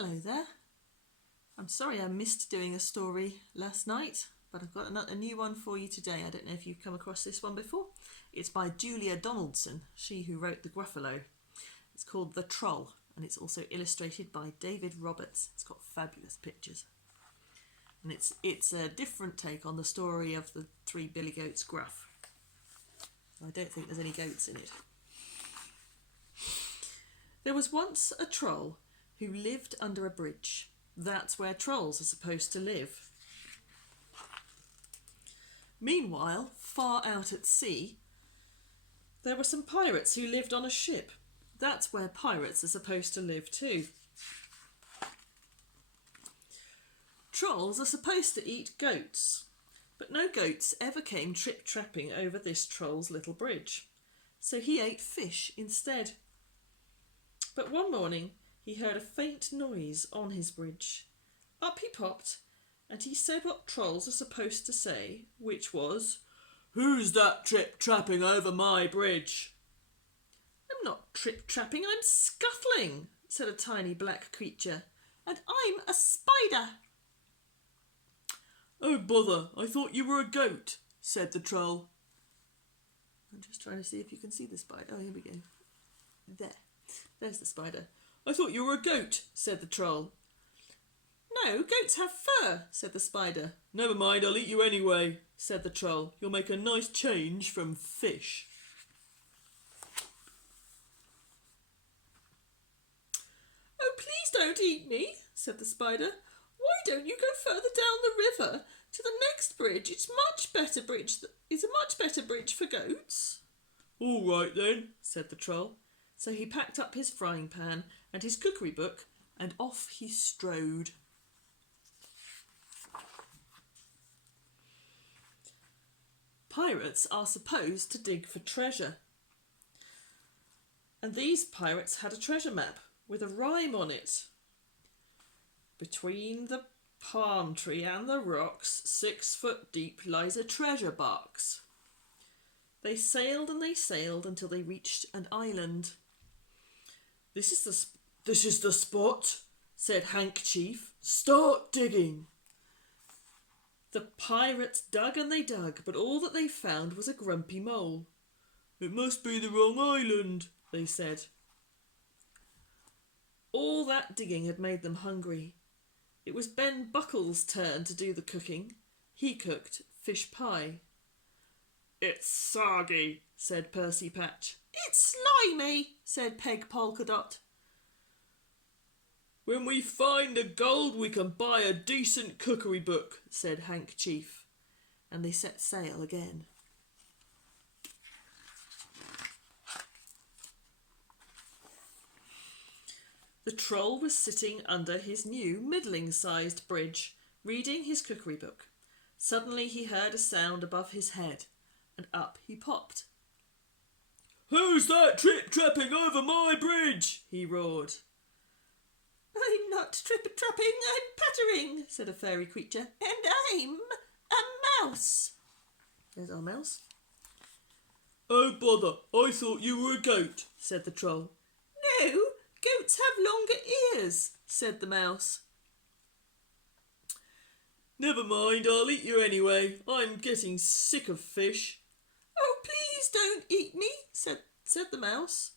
Hello there. I'm sorry I missed doing a story last night, but I've got a new one for you today. I don't know if you've come across this one before. It's by Julia Donaldson, she who wrote The Gruffalo. It's called The Troll, and it's also illustrated by David Roberts. It's got fabulous pictures. And it's a different take on the story of the three billy goats Gruff. I don't think there's any goats in it. There was once a troll who lived under a bridge. That's where trolls are supposed to live. Meanwhile, far out at sea, there were some pirates who lived on a ship. That's where pirates are supposed to live too. Trolls are supposed to eat goats, but no goats ever came trip-trapping over this troll's little bridge, so he ate fish instead. But one morning he heard a faint noise on his bridge. Up he popped, and he said what trolls are supposed to say, which was, "Who's that trip-trapping over my bridge?" "I'm not trip-trapping, I'm scuttling," said a tiny black creature, "and I'm a spider." "Oh bother, I thought you were a goat," said the troll. I'm just trying to see if you can see the spider. Oh, here we go. There's the spider. "I thought you were a goat," said the troll. "No, goats have fur," said the spider. "Never mind, I'll eat you anyway," said the troll. "You'll make a nice change from fish." "Oh, please don't eat me," said the spider. "Why don't you go further down the river to the next bridge? It's a much better bridge for goats." "All right then," said the troll. So he packed up his frying pan and his cookery book, and off he strode. Pirates are supposed to dig for treasure. And these pirates had a treasure map with a rhyme on it. "Between the palm tree and the rocks, 6 foot deep, lies a treasure box." They sailed and they sailed until they reached an island. This is the spot," said Hank Chief. "Start digging." The pirates dug and they dug, but all that they found was a grumpy mole. "It must be the wrong island," they said. All that digging had made them hungry. It was Ben Buckle's turn to do the cooking. He cooked fish pie. "It's soggy," said Percy Patch. "It's slimy," said Peg Polkadot. "When we find the gold we can buy a decent cookery book," said Hank Chief. And they set sail again. The troll was sitting under his new middling-sized bridge, reading his cookery book. Suddenly he heard a sound above his head, and up he popped. "Who's that trip-trapping over my bridge?" he roared. "I'm not trip-trapping, I'm pattering," said a fairy creature, "and I'm a mouse." There's our mouse. "Oh bother, I thought you were a goat," said the troll. "No, goats have longer ears," said the mouse. "Never mind, I'll eat you anyway. I'm getting sick of fish." "Oh, please don't eat me," said the mouse.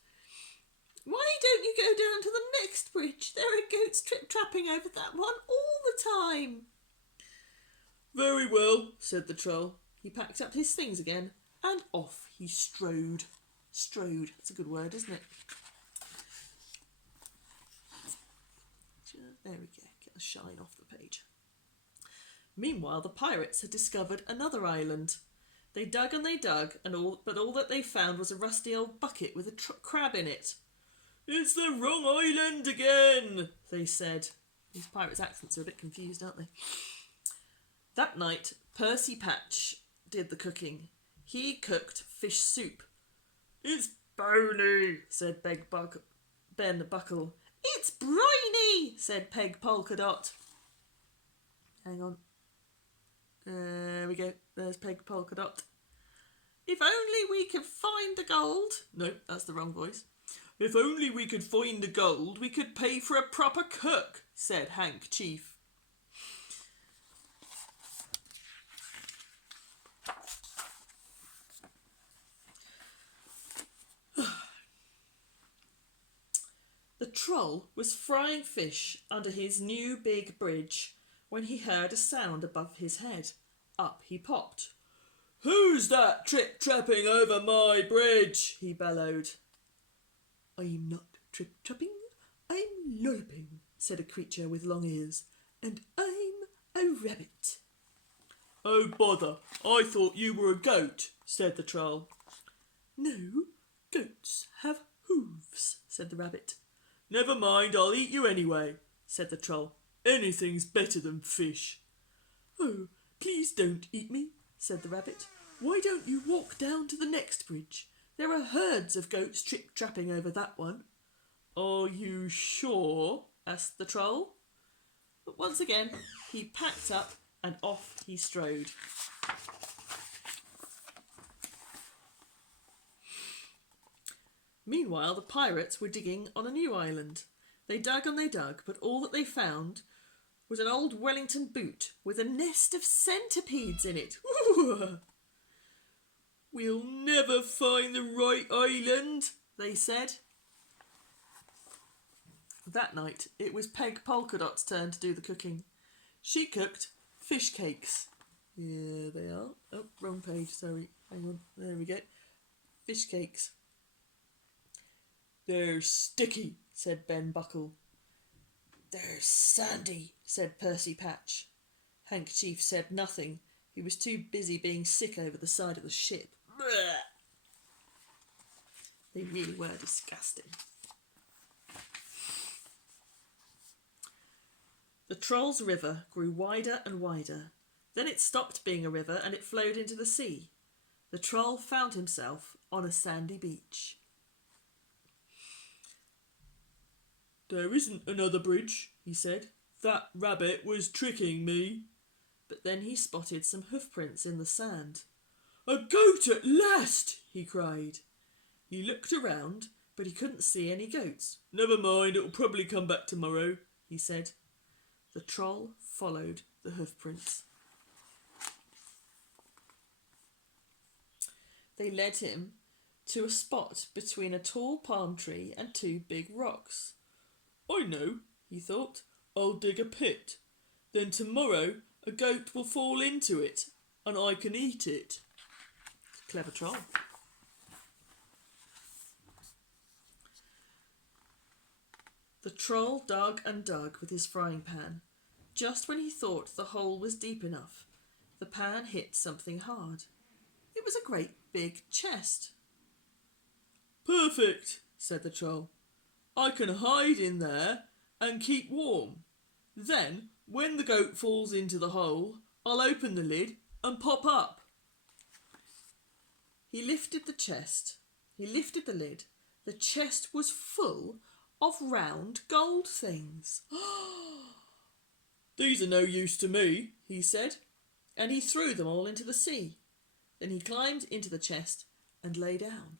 "Why don't you go down to the next bridge? There are goats trip-trapping over that one all the time." "Very well," said the troll. He packed up his things again, and off he strode. Strode, that's a good word, isn't it? There we go, get the shine off the page. Meanwhile, the pirates had discovered another island. They dug and they dug, but all that they found was a rusty old bucket with a crab in it. "It's the wrong island again," they said. These pirates' accents are a bit confused, aren't they? That night, Percy Patch did the cooking. He cooked fish soup. "It's bony," said Ben Buckle. "It's briny," said Peg Polkadot. Hang on. There we go. There's Peg Polkadot. "If only we could find the gold." No, that's the wrong voice. "If only we could find the gold, we could pay for a proper cook," said Hank Chief. The troll was frying fish under his new big bridge when he heard a sound above his head. Up he popped. "Who's that trip-trapping over my bridge?" he bellowed. "I'm not trip-trapping, I'm lolloping," said a creature with long ears, "and I'm a rabbit." "Oh, bother, I thought you were a goat," said the troll. "No, goats have hooves," said the rabbit. "Never mind, I'll eat you anyway," said the troll. "Anything's better than fish." "Oh, please don't eat me," said the rabbit. "Why don't you walk down to the next bridge? There are herds of goats trip-trapping over that one." "Are you sure?" asked the troll. But once again he packed up and off he strode. Meanwhile, the pirates were digging on a new island. They dug and they dug, but all that they found was an old Wellington boot with a nest of centipedes in it. "We'll never find the right island," they said. That night it was Peg Polkadot's turn to do the cooking. She cooked fish cakes. Here they are. Oh, wrong page, sorry. Hang on, there we go. Fish cakes. "They're sticky," said Ben Buckle. "They're sandy," said Percy Patch. Hank Chief said nothing. He was too busy being sick over the side of the ship. Blech. They really were disgusting. The Troll's River grew wider and wider. Then it stopped being a river and it flowed into the sea. The Troll found himself on a sandy beach. "There isn't another bridge," he said. "That rabbit was tricking me." But then he spotted some hoofprints in the sand. "A goat at last!" he cried. He looked around, but he couldn't see any goats. "Never mind, it'll probably come back tomorrow," he said. The troll followed the hoofprints. They led him to a spot between a tall palm tree and two big rocks. "I know," he thought. "I'll dig a pit. Then tomorrow a goat will fall into it and I can eat it." Clever troll. The troll dug and dug with his frying pan. Just when he thought the hole was deep enough, the pan hit something hard. It was a great big chest. "Perfect," said the troll. "I can hide in there and keep warm. Then, when the goat falls into the hole, I'll open the lid and pop up." He lifted the chest. He lifted the lid. The chest was full of round gold things. "These are no use to me," he said, and he threw them all into the sea. Then he climbed into the chest and lay down.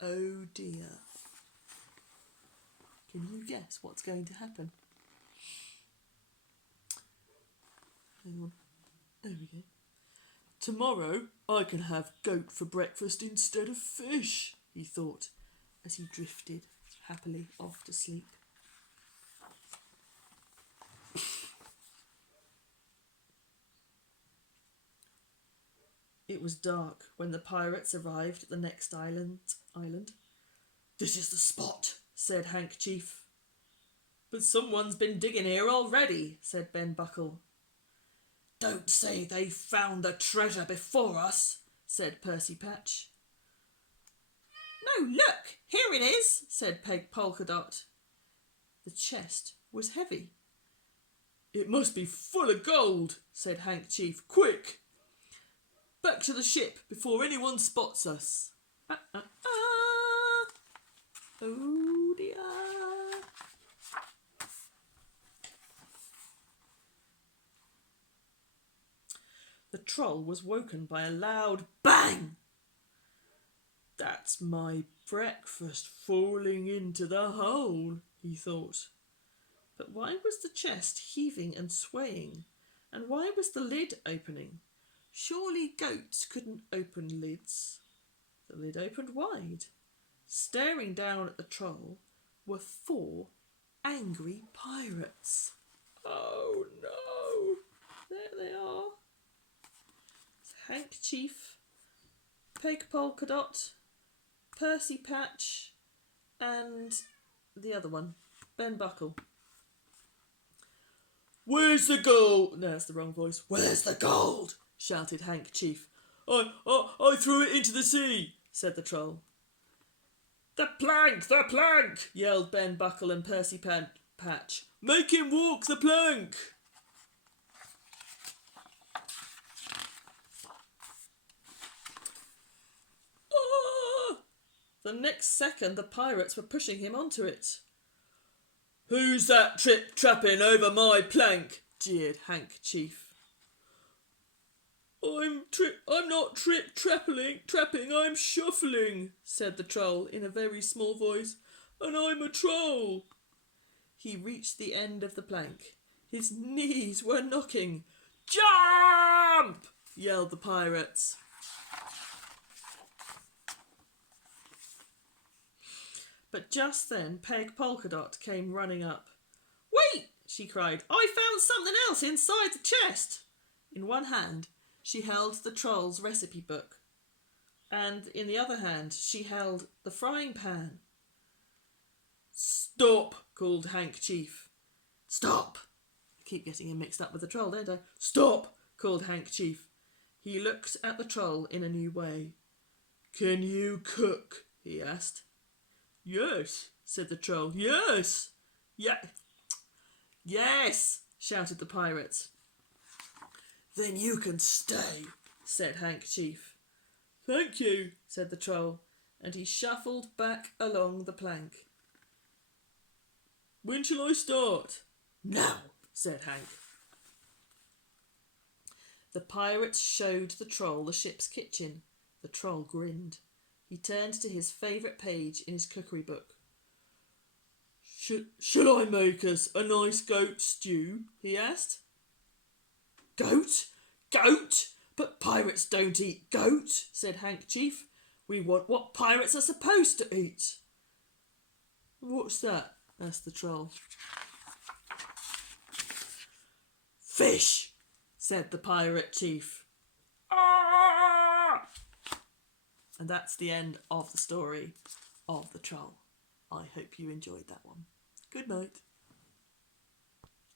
Oh dear. Can you guess what's going to happen? Hang on. There we go. "Tomorrow I can have goat for breakfast instead of fish," he thought, as he drifted happily off to sleep. It was dark when the pirates arrived at the next island. "This is the spot," said Hank Chief. "But someone's been digging here already," said Ben Buckle. "Don't say they found the treasure before us," said Percy Patch. "No, look, here it is," said Peg Polkadot. The chest was heavy. "It must be full of gold," said Hank Chief. "Quick! Back to the ship before anyone spots us." Oh dear. The troll was woken by a loud bang. "That's my breakfast falling into the hole," he thought. But why was the chest heaving and swaying? And why was the lid opening? Surely goats couldn't open lids. The lid opened wide. Staring down at the troll were 4 angry pirates. Oh no! There they are. It's Hank Chief, Peg Polkadot, Percy Patch, and the other one, Ben Buckle. Where's the gold? No, that's the wrong voice. Where's the gold? Shouted Hank Chief. I threw it into the sea, said the troll. The plank! The plank! Yelled Ben Buckle and Percy Patch. Make him walk the plank! Ah! The next second the pirates were pushing him onto it. Who's that trip-trapping over my plank? Jeered Hank Chief. I'm not trapping, I'm shuffling, said the troll in a very small voice, and I'm a troll. He reached the end of the plank. His knees were knocking. Jump! Yelled the pirates. But just then Peg Polkadot came running up. Wait, she cried, I found something else inside the chest. In one hand she held the troll's recipe book, and in the other hand she held the frying pan. Stop, called Hank Chief. Stop! I keep getting him mixed up with the troll, don't I? Stop, called Hank Chief. He looked at the troll in a new way. Can you cook? He asked. Yes, said the troll. Yes! Yes, shouted the pirates. Then you can stay, said Hank Chief. Thank you, said the troll, and he shuffled back along the plank. When shall I start? Now, said Hank. The pirates showed the troll the ship's kitchen. The troll grinned. He turned to his favourite page in his cookery book. Should I make us a nice goat stew? He asked. Goat? Goat? But pirates don't eat goat, said Hank Chief. We want what pirates are supposed to eat. What's that? Asked the troll. Fish, said the pirate chief. Ah! And that's the end of the story of the troll. I hope you enjoyed that one. Good night.